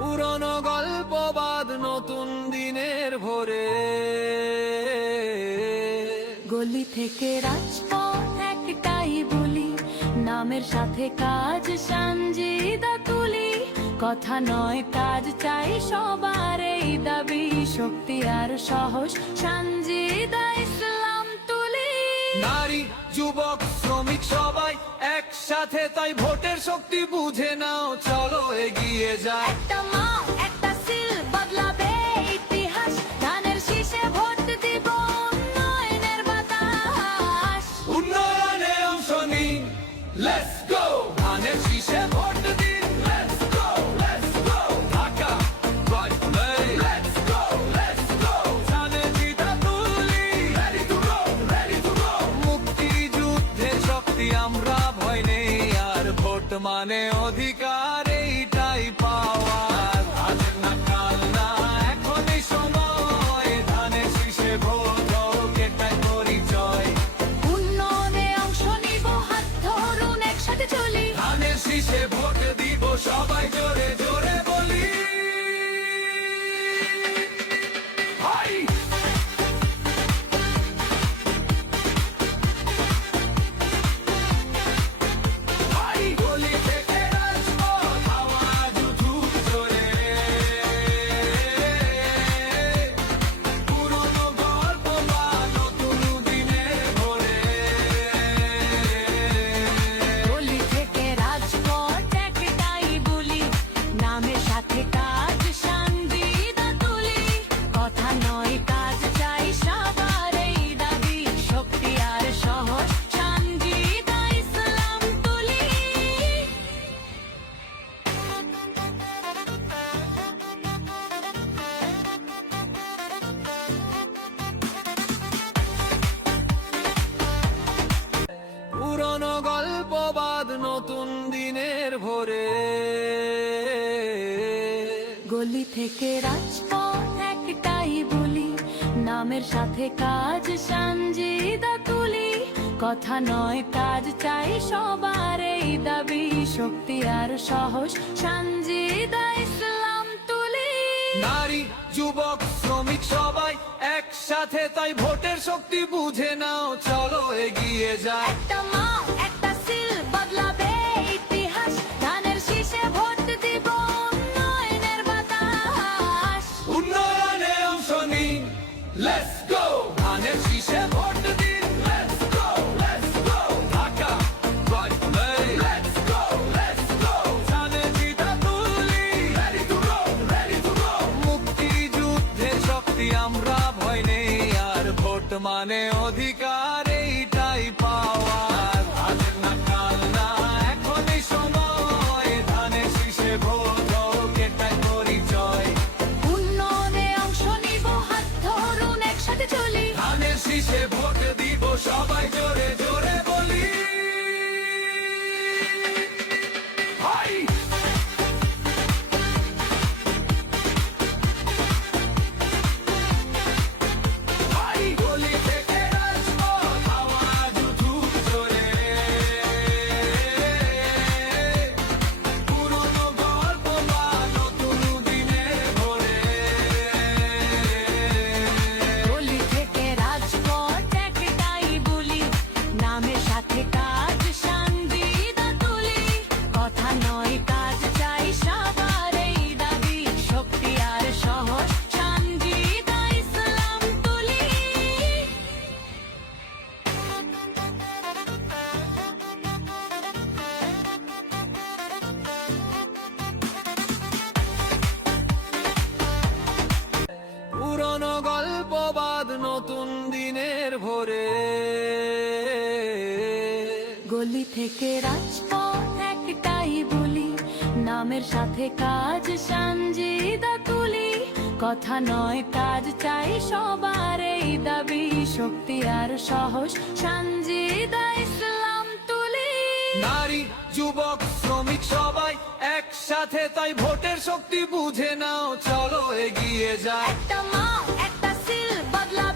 পুরনো গল্পবাদ নতুন দিনের ভোরে। গলি থেকে রাজপথ একটাই বলি, নামের সাথে কাজ সঞ্জিদা তুলি। কথা নয়, কাজ চাই সবার এই দাবি, শক্তি আর সাহস সঞ্জিদা ইসলাম নারী, যুবক, শ্রমিক সবাই একসাথে, তাই ভোটের শক্তি বুঝে নাও, চলো এগিয়ে যায় একটা মা, একটা সিল বদলাবে। মানে অধিকার এইটাই পাওয়া আজ না কাল না এখনই সময়। ধানের শীষে ভোট হোক এটাই পরিচয়। উন্নয়নে অংশ নিব হাত ধরুন একসাথে চলি। ধানের শীষে ভোট দিব সবাই নতুন দিনের ভোরে। গলি থেকে রাজপথ একটাই বলি নামের সাথে কাজ সঞ্জিদা তুলি। কথা নয় কাজ চাই সবার এই দাবি শক্তি আর সাহস সঞ্জিদা ইসলাম তুলি। নারী যুবক শ্রমিক সবাই একসাথে তাই ভোটের শক্তি বুঝে নাও চলো এগিয়ে যায় একটা মা একটা সিল বদলাবে লেটস গো ধানের শীষে ভোট দিন। লেটস গো লেটস গো ঢাকা বাজলেই লেটস গো লেটস গো ধানে জিতা তুলি। Ready to go ready to go মুক্তি যুদ্ধের শক্তি আমরা ভয় নেই, আর ভোট মানে অধিকার। গলি থেকে রাজপথ একটাই বলি নামের সাথে কাজ সঞ্জিদা তুলি। কথা নয় কাজ চাই সবার এই দাবি শক্তি আর সাহস সঞ্জিদা ইসলাম তুলি। নারী যুবক শ্রমিক সবাই একসাথে তাই ভোটের শক্তি বুঝে নাও চলো এগিয়ে যায় একটা মা একটা সিল বদলাবে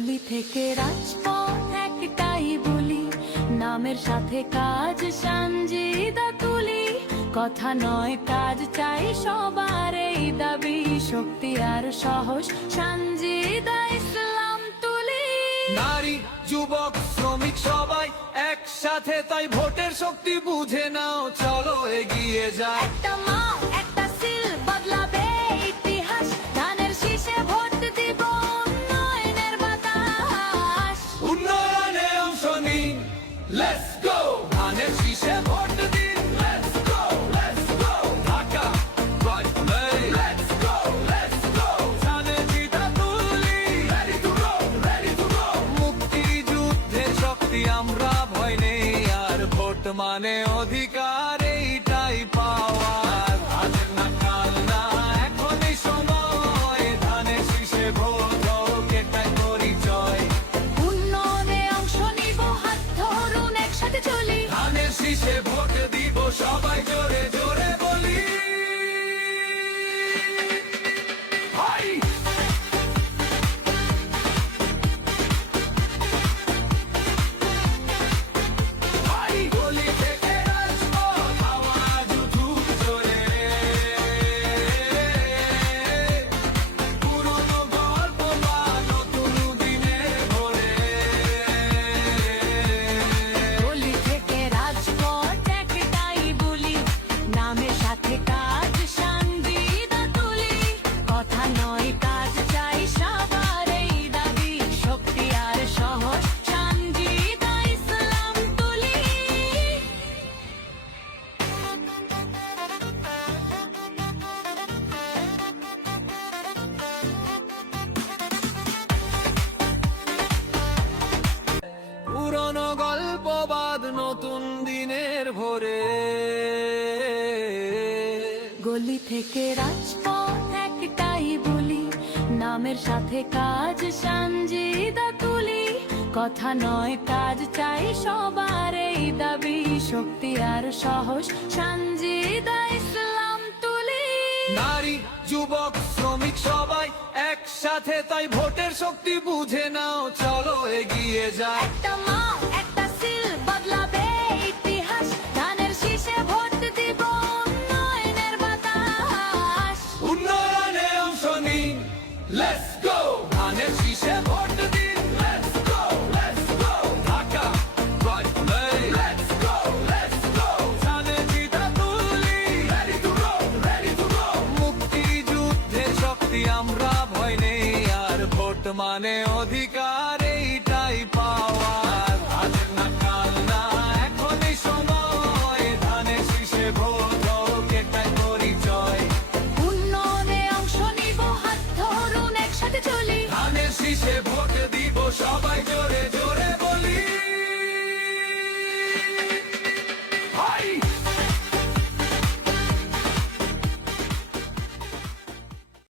গলি থেকে রাজপথ একটাই বলি নামের সাথে কাজ সানজিদা তুলি। কথা নয় কাজ চাই সবার এই দাবি। শক্তি আর সাহস সানজিদা ইসলাম তুলি। নারী যুবক শ্রমিক সবাই একসাথে তাই ভোটের শক্তি বুঝে নাও চলো এগিয়ে যায় একটা মা মানে অধিকার। গলি থেকে রাজপথ একটাই বলি নামের সাথে কাজ সানজিদা তুলি। কথা নয় কাজ চাই সবার এই দাবি। শক্তি আর সহজ সানজিদা ইসলাম তুলি। নারী যুবক শ্রমিক সবাই একসাথে তাই ভোটের শক্তি বুঝে নাও চলো এগিয়ে যায় বর্তমানে অধিকার।